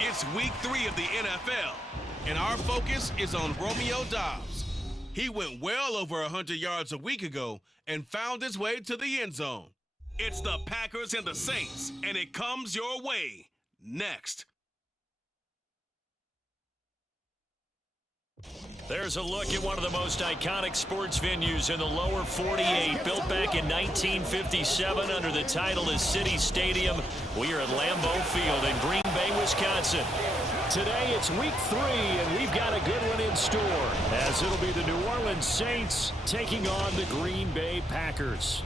It's week 3 of the NFL, and our focus is on Romeo Doubs. He went well over 100 yards a week ago and found his way to the end zone. It's the Packers and the Saints, and it comes your way next. There's a look at one of the most iconic sports venues in the lower 48, built back in 1957 under the title of City Stadium. We are at Lambeau Field in Green Bay, Wisconsin. Today it's week 3, and we've got a good one in store, as it'll be the New Orleans Saints taking on the Green Bay Packers.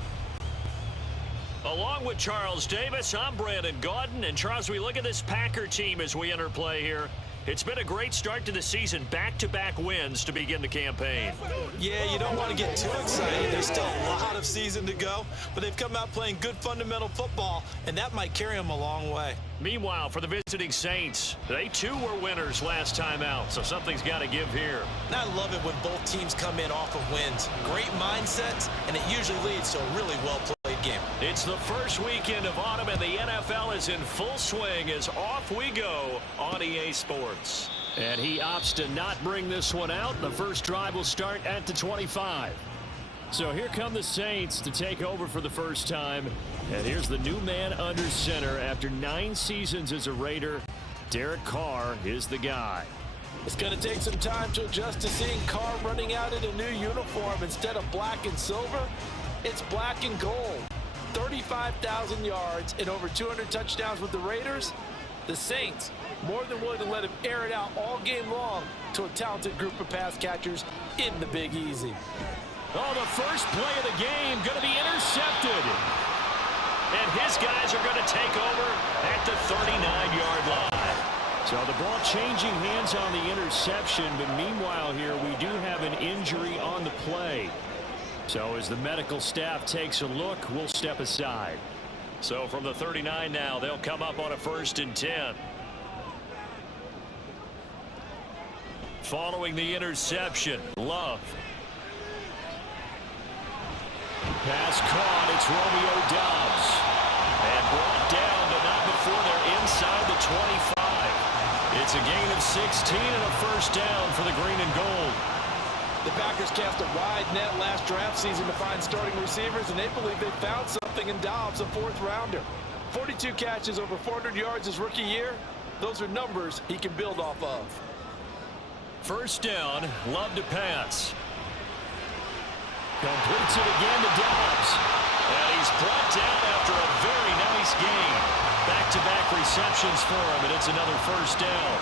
Along with Charles Davis, I'm Brandon Gaudin. And Charles, we look at this Packer team as we enter play here. It's been a great start to the season, back-to-back wins to begin the campaign. Yeah, you don't want to get too excited. There's still a lot of season to go, but they've come out playing good fundamental football, and that might carry them a long way. Meanwhile, for the visiting Saints, they too were winners last time out, so something's got to give here. And I love it when both teams come in off of wins. Great mindsets, and it usually leads to a really well-played game. It's the first weekend of autumn, and the NFL is in full swing as off we go on EA Sports. And he opts to not bring this one out. The first drive will start at the 25. So here come the Saints to take over for the first time. And here's the new man under center after 9 seasons as a Raider. Derek Carr is the guy. It's going to take some time to adjust to seeing Carr running out in a new uniform. Instead of black and silver, it's black and gold. 35,000 yards and over 200 touchdowns with the Raiders. The Saints more than willing to let him air it out all game long to a talented group of pass catchers in the Big Easy. Oh, the first play of the game going to be intercepted. And his guys are going to take over at the 39-yard line. So the ball changing hands on the interception, but meanwhile here we do have an injury on the play. So as the medical staff takes a look, we'll step aside. So from the 39 now, they'll come up on a 1st and 10. Following the interception, Love. Pass caught, it's Romeo Doubs. And brought down, but not before they're inside the 25. It's a gain of 16 and a first down for the green and gold. The Packers cast a wide net last draft season to find starting receivers, and they believe they found something in Doubs, a 4th rounder. 42 catches, over 400 yards his rookie year. Those are numbers he can build off of. First down, Love to pass. Completes it again to Doubs. And he's brought down after a very nice gain. Back-to-back receptions for him, and it's another first down.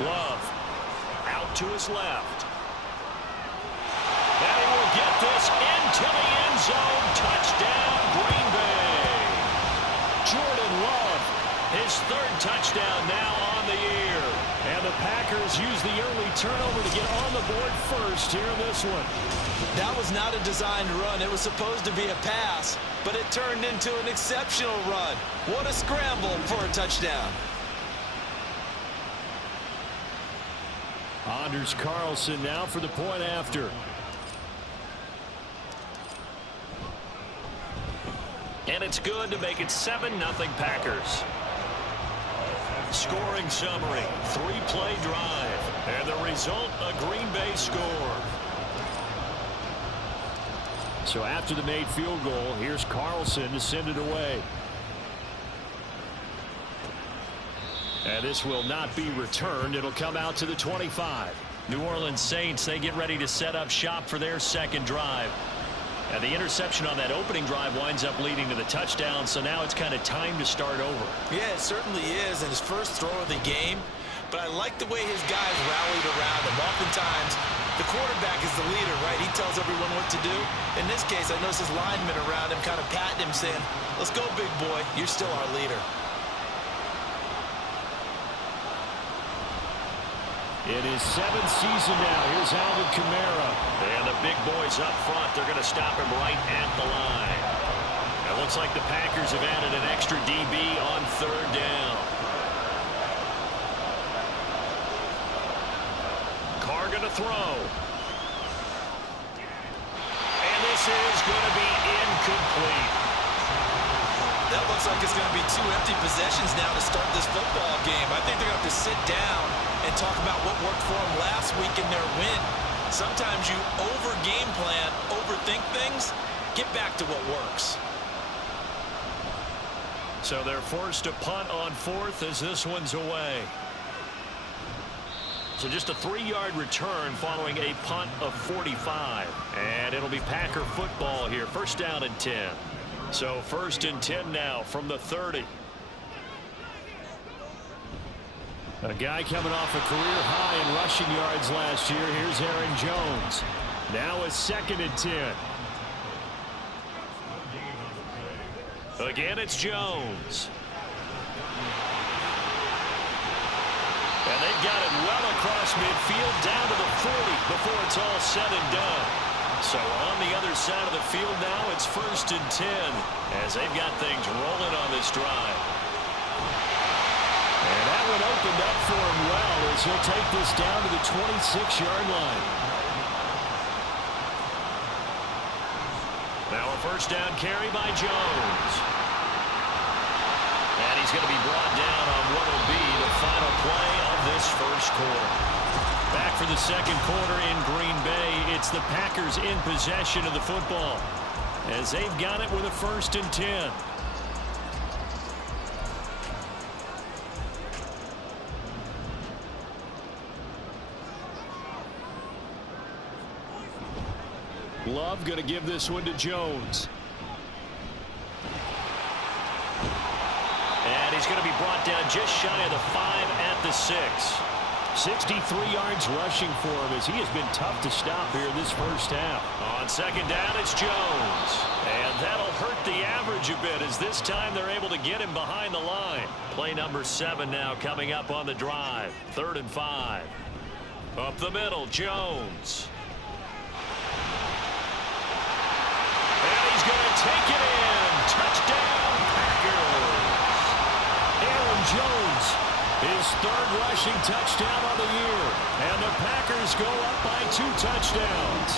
Love out to his left. And he will get this into the end zone. Touchdown, Green Bay. Jordan Love, his 3rd touchdown now on the year. And the Packers use the early turnover to get on the board first here in this one. That was not a designed run. It was supposed to be a pass, but it turned into an exceptional run. What a scramble for a touchdown. Anders Carlson now for the point after. And it's good to make it 7-0 Packers. Scoring summary, 3-play drive. And the result, a Green Bay score. So after the made field goal, here's Carlson to send it away. And this will not be returned. It'll come out to the 25. New Orleans Saints, they get ready to set up shop for their 2nd drive. And the interception on that opening drive winds up leading to the touchdown, so now it's kind of time to start over. Yeah, it certainly is, and his first throw of the game. But I like the way his guys rallied around him. Oftentimes, the quarterback is the leader, right? He tells everyone what to do. In this case, I noticed his linemen around him kind of patting him, saying, "Let's go, big boy. You're still our leader." In his 7th season now, here's Alvin Kamara. And the big boys up front, they're going to stop him right at the line. It looks like the Packers have added an extra DB on 3rd down. Carr going to throw. And this is going to be incomplete. That looks like it's going to be 2 empty possessions now to start this football game. I think they're going to have to sit down and talk about what worked for them last week in their win. Sometimes you over-game plan, overthink things, get back to what works. So they're forced to punt on 4th as this one's away. So just a 3-yard return following a punt of 45. And it'll be Packer football here. First down and 10. So 1st and 10 now from the 30. A guy coming off a career high in rushing yards last year. Here's Aaron Jones. Now a 2nd and 10. Again, it's Jones. And they've got it well across midfield down to the 40 before it's all said and done. So on the other side of the field now, it's 1st and 10 as they've got things rolling on this drive. And that one opened up for him well as he'll take this down to the 26-yard line. Now a first down carry by Jones. And he's going to be brought down on what will be the final play of this first quarter. Back for the second quarter in Green Bay. It's the Packers in possession of the football as they've got it with a 1st and 10. Love going to give this one to Jones. And he's going to be brought down just shy of the 5 at the 6. 63 yards rushing for him as he has been tough to stop here this first half. On second down, it's Jones. And that'll hurt the average a bit as this time they're able to get him behind the line. Play number 7 now coming up on the drive. 3rd and 5. Up the middle, Jones. And he's going to take it in. Touchdown, Packers. Aaron Jones, his 3rd rushing touchdown on the year. And the Packers go up by 2 touchdowns.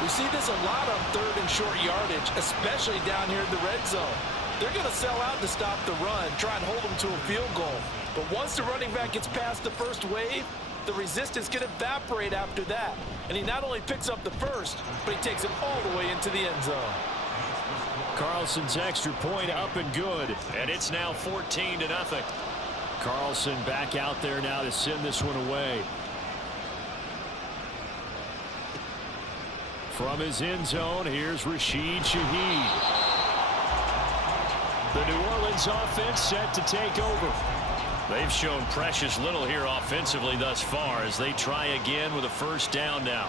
We see this a lot on 3rd and short yardage, especially down here in the red zone. They're going to sell out to stop the run, try and hold them to a field goal. But once the running back gets past the first wave, the resistance can evaporate after that. And he not only picks up the first, but he takes it all the way into the end zone. Carlson's extra point up and good. And it's now 14-0. Carlson back out there now to send this one away. From his end zone, here's Rashid Shaheed. The New Orleans offense set to take over. They've shown precious little here offensively thus far as they try again with a first down now.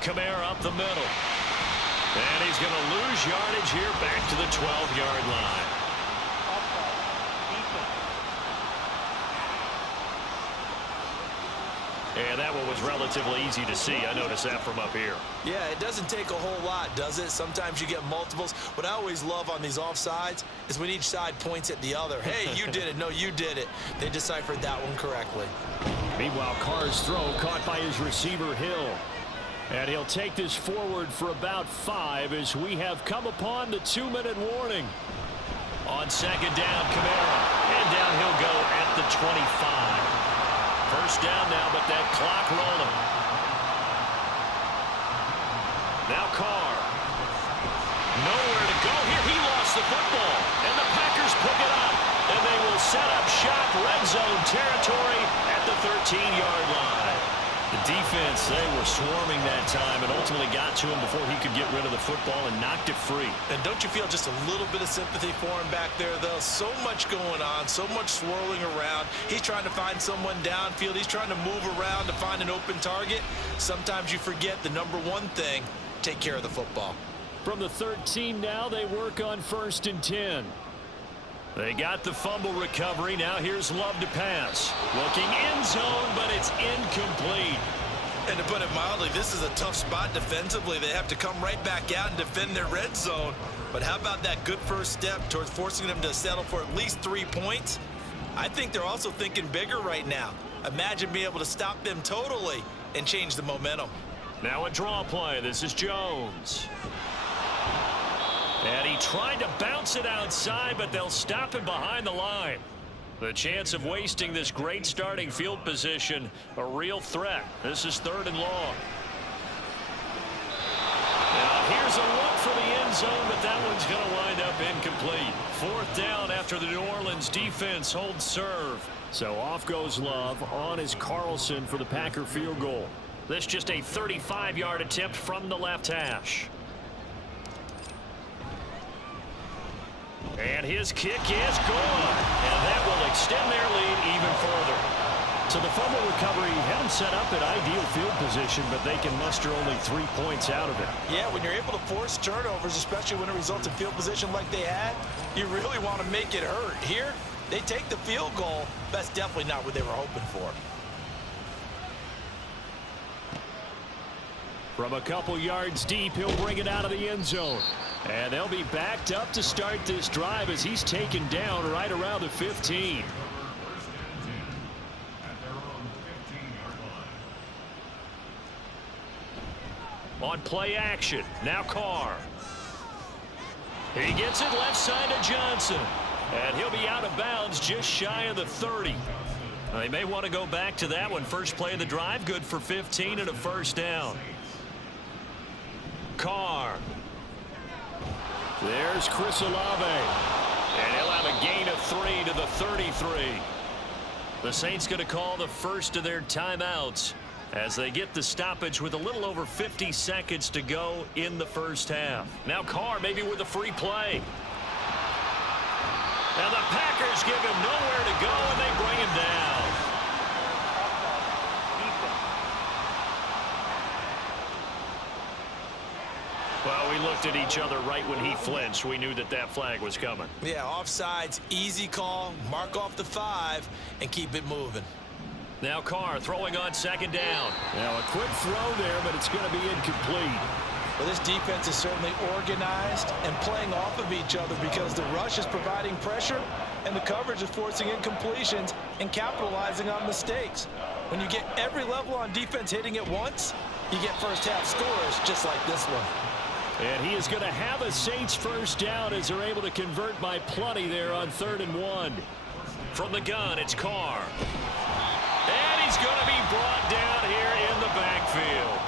Kamara up the middle. And he's going to lose yardage here back to the 12-yard line. And that one was relatively easy to see. I noticed that from up here. Yeah, it doesn't take a whole lot, does it? Sometimes you get multiples. What I always love on these offsides is when each side points at the other. Hey, you did it. No, you did it. They deciphered that one correctly. Meanwhile, Carr's throw caught by his receiver, Hill. And he'll take this forward for about 5 as we have come upon the 2-minute warning. On second down, Kamara. And down he'll go at the 25. First down now, but that clock rolling. Now Carr. Nowhere to go here. He lost the football. And the Packers pick it up. And they will set up shop red zone territory at the 13-yard line. The defense, they were swarming that time and ultimately got to him before he could get rid of the football and knocked it free. And don't you feel just a little bit of sympathy for him back there, though? So much going on, so much swirling around. He's trying to find someone downfield. He's trying to move around to find an open target. Sometimes you forget the number one thing, take care of the football. From the 13 now, they work on 1st and 10. They got the fumble recovery. Now here's Love to pass. Looking end zone, but it's incomplete. And to put it mildly, this is a tough spot defensively. They have to come right back out and defend their red zone. But how about that good first step towards forcing them to settle for at least 3 points? I think they're also thinking bigger right now. Imagine being able to stop them totally and change the momentum. Now a draw play. This is Jones. And he tried to bounce it outside, but they'll stop him behind the line. The chance of wasting this great starting field position, a real threat. This is 3rd and long. Now here's a look for the end zone, but that one's going to wind up incomplete. 4th down after the New Orleans defense holds serve. So off goes Love. On is Carlson for the Packer field goal. This just a 35-yard attempt from the left hash. And his kick is good. And that will extend their lead even further. So the fumble recovery had them set up at ideal field position, but they can muster only 3 points out of it. Yeah, when you're able to force turnovers, especially when it results in field position like they had, you really want to make it hurt. Here, they take the field goal. That's definitely not what they were hoping for. From a couple yards deep, he'll bring it out of the end zone. And they'll be backed up to start this drive as he's taken down right around the 15. On play action, now Carr. He gets it left side to Johnson. And he'll be out of bounds just shy of the 30. They may want to go back to that one. First play of the drive, good for 15 and a 1st down. Carr. There's Chris Olave. And he'll have a gain of 3 to the 33. The Saints going to call the first of their timeouts as they get the stoppage with a little over 50 seconds to go in the 1st half. Now Carr maybe with a free play. And the Packers give him nowhere to go, and they bring him down. Well, we looked at each other right when he flinched. We knew that that flag was coming. Yeah, offsides, easy call, mark off the 5, and keep it moving. Now Carr throwing on 2nd down. Now a quick throw there, but it's going to be incomplete. Well, this defense is certainly organized and playing off of each other because the rush is providing pressure and the coverage is forcing incompletions and capitalizing on mistakes. When you get every level on defense hitting at once, you get first half scores just like this one. And he is going to have a Saints 1st down as they're able to convert by plenty there on 3rd and 1. From the gun, it's Carr. And he's going to be brought down here in the backfield.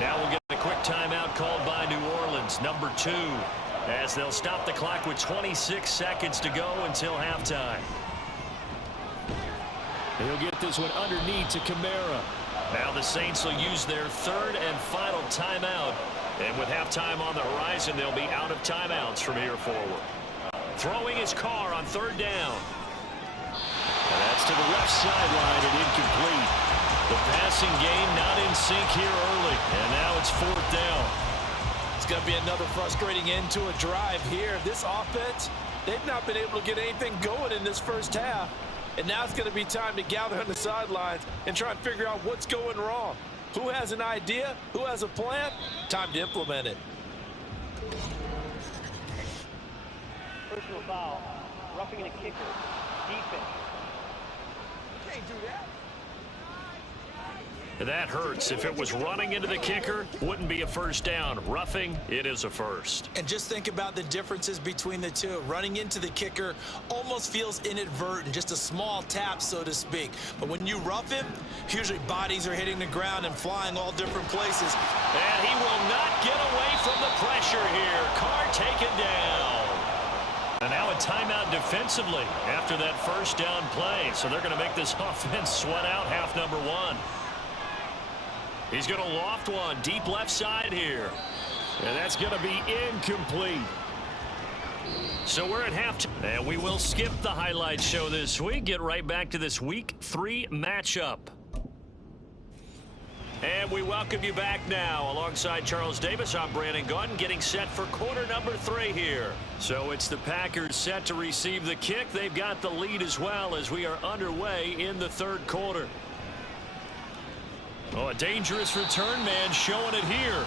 Now we'll get a quick timeout called by New Orleans, number 2, as they'll stop the clock with 26 seconds to go until halftime. He'll get this one underneath to Kamara. Now the Saints will use their 3rd and final timeout. And with halftime on the horizon, they'll be out of timeouts from here forward. Throwing his Carr on 3rd down. And that's to the left sideline and incomplete. The passing game not in sync here early. And now it's 4th down. It's going to be another frustrating end to a drive here. This offense, they've not been able to get anything going in this 1st half. And now it's going to be time to gather on the sidelines and try and figure out what's going wrong. Who has an idea? Who has a plan? Time to implement it. Personal foul. Roughing a kicker. Defense. Can't do that. That hurts. If it was running into the kicker, wouldn't be a 1st down. Roughing, it is a 1st. And just think about the differences between the two. Running into the kicker almost feels inadvertent, just a small tap, so to speak. But when you rough him, usually bodies are hitting the ground and flying all different places. And he will not get away from the pressure here. Carr taken down. And now a timeout defensively after that 1st down play. So they're going to make this offense sweat out half number 1. He's going to loft one deep left side here. And that's going to be incomplete. So we're at halftime. And we will skip the highlight show this week. Get right back to this Week 3 matchup. And we welcome you back now. Alongside Charles Davis, I'm Brandon Gaudin, getting set for quarter number 3 here. So it's the Packers set to receive the kick. They've got the lead as well as we are underway in the 3rd quarter. Oh, a dangerous return man showing it here.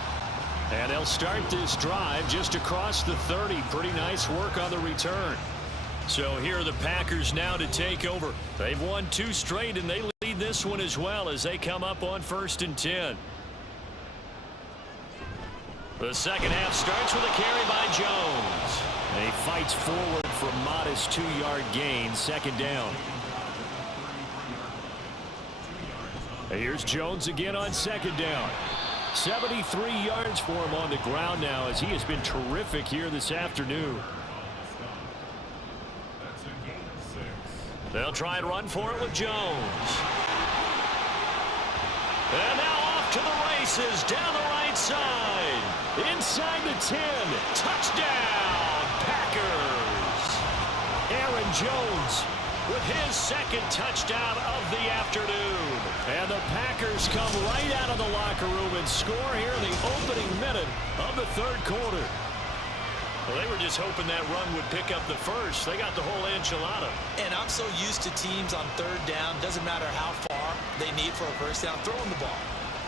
And they'll start this drive just across the 30. Pretty nice work on the return. So here are the Packers now to take over. They've won 2 straight, and they lead this one as well as they come up on 1st and 10. The second half starts with a carry by Jones. And he fights forward for a modest 2-yard gain, second down. And here's Jones again on second down. 73 yards for him on the ground now as he has been terrific here this afternoon. They'll try and run for it with Jones. And now off to the races down the right side. Inside the 10. Touchdown, Packers. Aaron Jones with his second touchdown of the afternoon. And the Packers come right out of the locker room and score here in the opening minute of the third quarter. Well, they were just hoping that run would pick up the first. They got the whole enchilada. And I'm so used to teams on third down, doesn't matter how far they need for a first down, throwing the ball.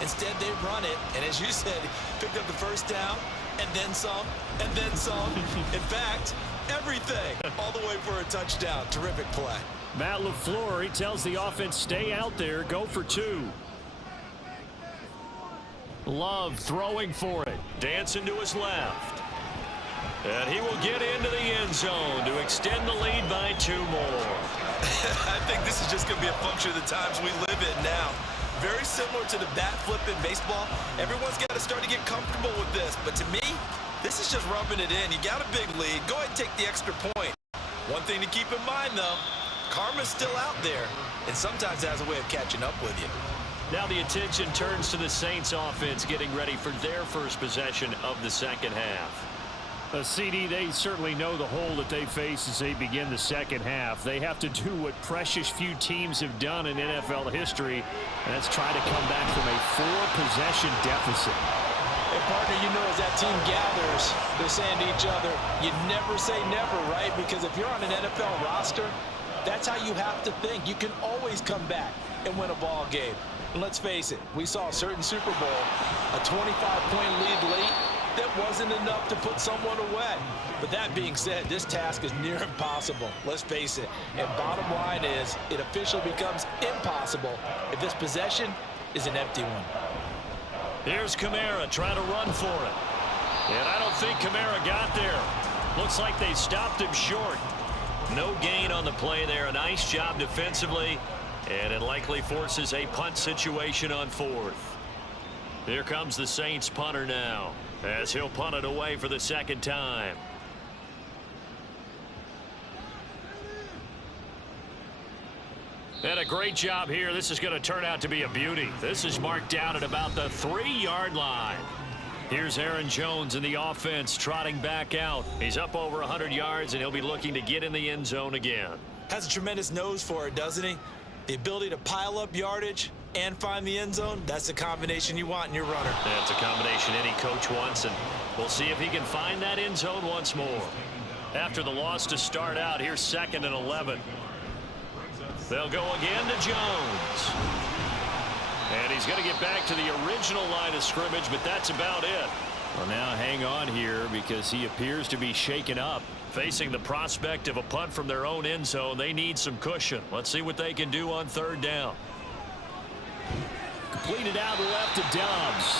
Instead, they run it, and as you said, picked up the first down, and then some, and then some. In fact, everything, all the way for a touchdown. Terrific play. Matt LaFleur, he tells the offense, stay out there, go for 2. Love throwing for it. Dancing to his left. And he will get into the end zone to extend the lead by 2 more. I think this is just going to be a function of the times we live in now. Very similar to the bat flip in baseball. Everyone's got to start to get comfortable with this. But to me, this is just rubbing it in. You got a big lead. Go ahead and take the extra point. One thing to keep in mind, though, karma's still out there, and sometimes it has a way of catching up with you. Now the attention turns to the Saints offense getting ready for their first possession of the second half. CD, they certainly know the hole that they face as they begin the second half. They have to do what precious few teams have done in NFL history, and that's try to come back from a 4-possession deficit. Hey, partner, you know as that team gathers, they're saying to each other, you never say never, right? Because if you're on an NFL roster, that's how you have to think. You can always come back and win a ball game. And let's face it, we saw a certain Super Bowl, a 25-point lead late, that wasn't enough to put someone away. But that being said, this task is near impossible. Let's face it. And bottom line is, it officially becomes impossible if this possession is an empty one. Here's Kamara trying to run for it. And I don't think Kamara got there. Looks like they stopped him short. No gain on the play there. A nice job defensively. And it likely forces a punt situation on 4th. Here comes the Saints punter now, as he'll punt it away for the second time. And a great job here. This is going to turn out to be a beauty. This is marked down at about the 3-yard line. Here's Aaron Jones in the offense trotting back out. He's up over 100 yards, and he'll be looking to get in the end zone again. Has a tremendous nose for it, doesn't he? The ability to pile up yardage and find the end zone, that's the combination you want in your runner. That's a combination any coach wants, and we'll see if he can find that end zone once more. After the loss to start out, here's 2nd and 11. They'll go again to Jones. And he's going to get back to the original line of scrimmage, but that's about it. Well, now hang on here because he appears to be shaken up. Facing the prospect of a punt from their own end zone, they need some cushion. Let's see what they can do on 3rd down. Completed out left to Dobbs.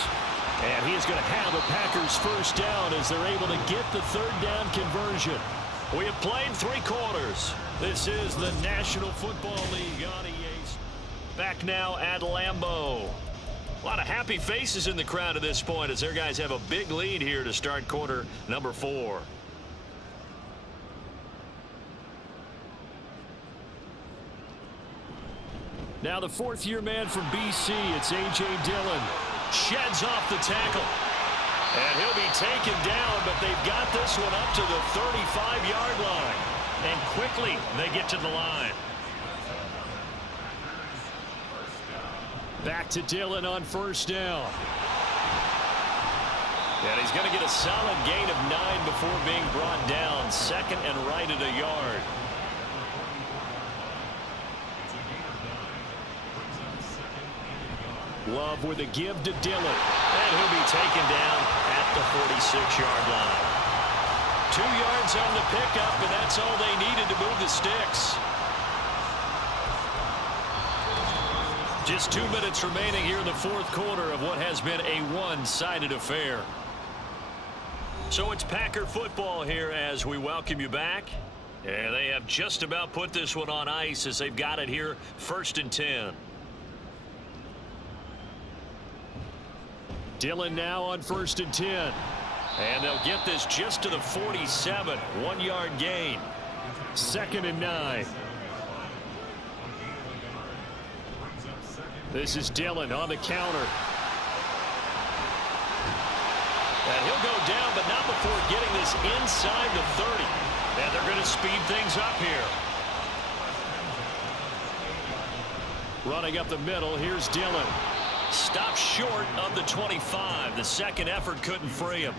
And he is going to have a Packers first down as they're able to get the 3rd down conversion. We have played 3 quarters. This is the National Football League on EA. Back now at Lambeau. A lot of happy faces in the crowd at this point as their guys have a big lead here to start quarter number 4. Now the 4th-year man from BC, it's A.J. Dillon. Sheds off the tackle. And he'll be taken down, but they've got this one up to the 35-yard line. And quickly they get to the line. Back to Dillon on 1st down. And he's going to get a solid gain of 9 before being brought down. 2nd and right at a yard. Love with a give to Dillon. And he'll be taken down at the 46-yard line. 2 yards on the pickup, and that's all they needed to move the sticks. Just 2 minutes remaining here in the 4th quarter of what has been a one-sided affair. So it's Packer football here as we welcome you back. And they have just about put this one on ice as they've got it here, 1st and 10. Dillon now on 1st and 10. And they'll get this just to the 47, 1-yard gain. 2nd and 9. This is Dillon on the counter. And he'll go down, but not before getting this inside the 30. And they're going to speed things up here. Running up the middle, here's Dillon. Stopped short of the 25. The second effort couldn't free him.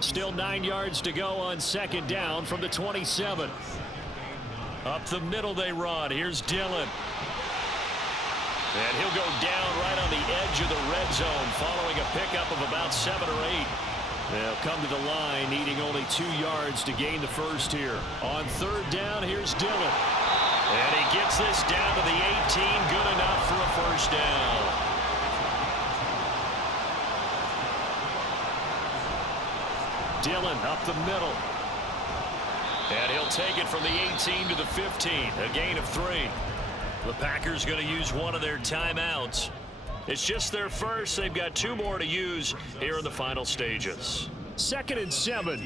Still 9 yards to go on 2nd down from the 27. Up the middle they run. Here's Dillon. And he'll go down right on the edge of the red zone following a pickup of about 7 or 8. They'll come to the line needing only 2 yards to gain the first here. On 3rd down, here's Dillon. And he gets this down to the 18. Good enough for a first down. Dillon up the middle. And he'll take it from the 18 to the 15. A gain of 3. The Packers going to use one of their timeouts. It's just their first. They've got 2 more to use here in the final stages. 2nd and 7.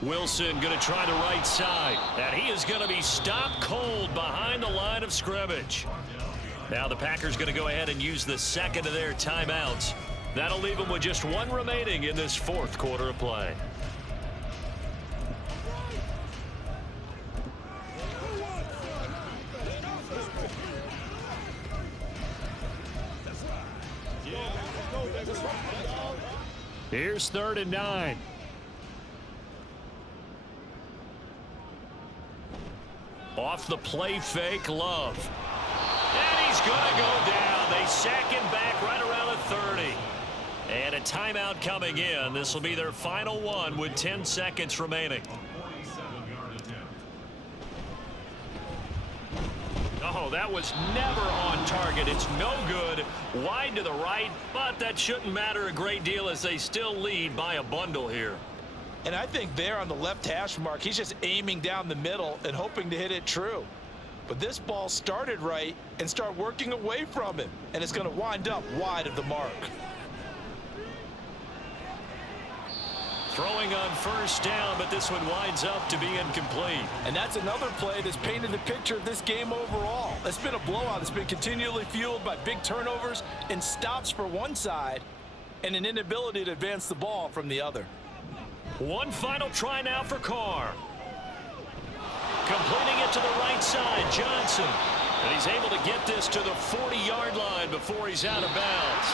Wilson going to try the right side. And he is going to be stopped cold behind the line of scrimmage. Now the Packers going to go ahead and use the 2nd of their timeouts. That'll leave them with just 1 remaining in this 4th quarter of play. Here's 3rd and 9. Off the play fake, Love. And he's going to go down. They sack him back right around the 30. And a timeout coming in. This will be their final one with 10 seconds remaining. Oh, that was never on target. It's no good. Wide to the right, but that shouldn't matter a great deal as they still lead by a bundle here. And I think there on the left hash mark, he's just aiming down the middle and hoping to hit it true. But this ball started right and started working away from him, and it's going to wind up wide of the mark. Throwing on 1st down, but this one winds up to be incomplete. And that's another play that's painted the picture of this game overall. It's been a blowout. It's been continually fueled by big turnovers and stops for one side and an inability to advance the ball from the other. One final try now for Carr. Completing it to the right side, Johnson. And he's able to get this to the 40-yard line before he's out of bounds.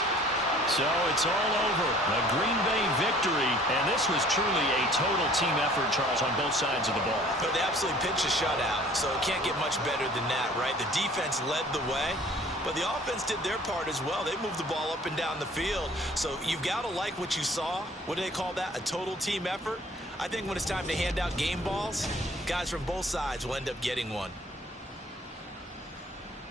So it's all over. A Green Bay victory. And this was truly a total team effort, Charles, on both sides of the ball. But they absolutely pitched a shutout, so it can't get much better than that, right? The defense led the way, but the offense did their part as well. They moved the ball up and down the field. So you've got to like what you saw. What do they call that? A total team effort? I think when it's time to hand out game balls, guys from both sides will end up getting one.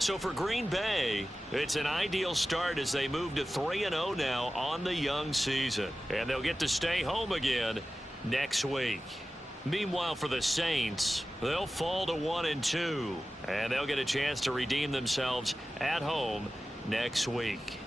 So for Green Bay, it's an ideal start as they move to 3-0 now on the young season. And they'll get to stay home again next week. Meanwhile, for the Saints, they'll fall to 1-2. And they'll get a chance to redeem themselves at home next week.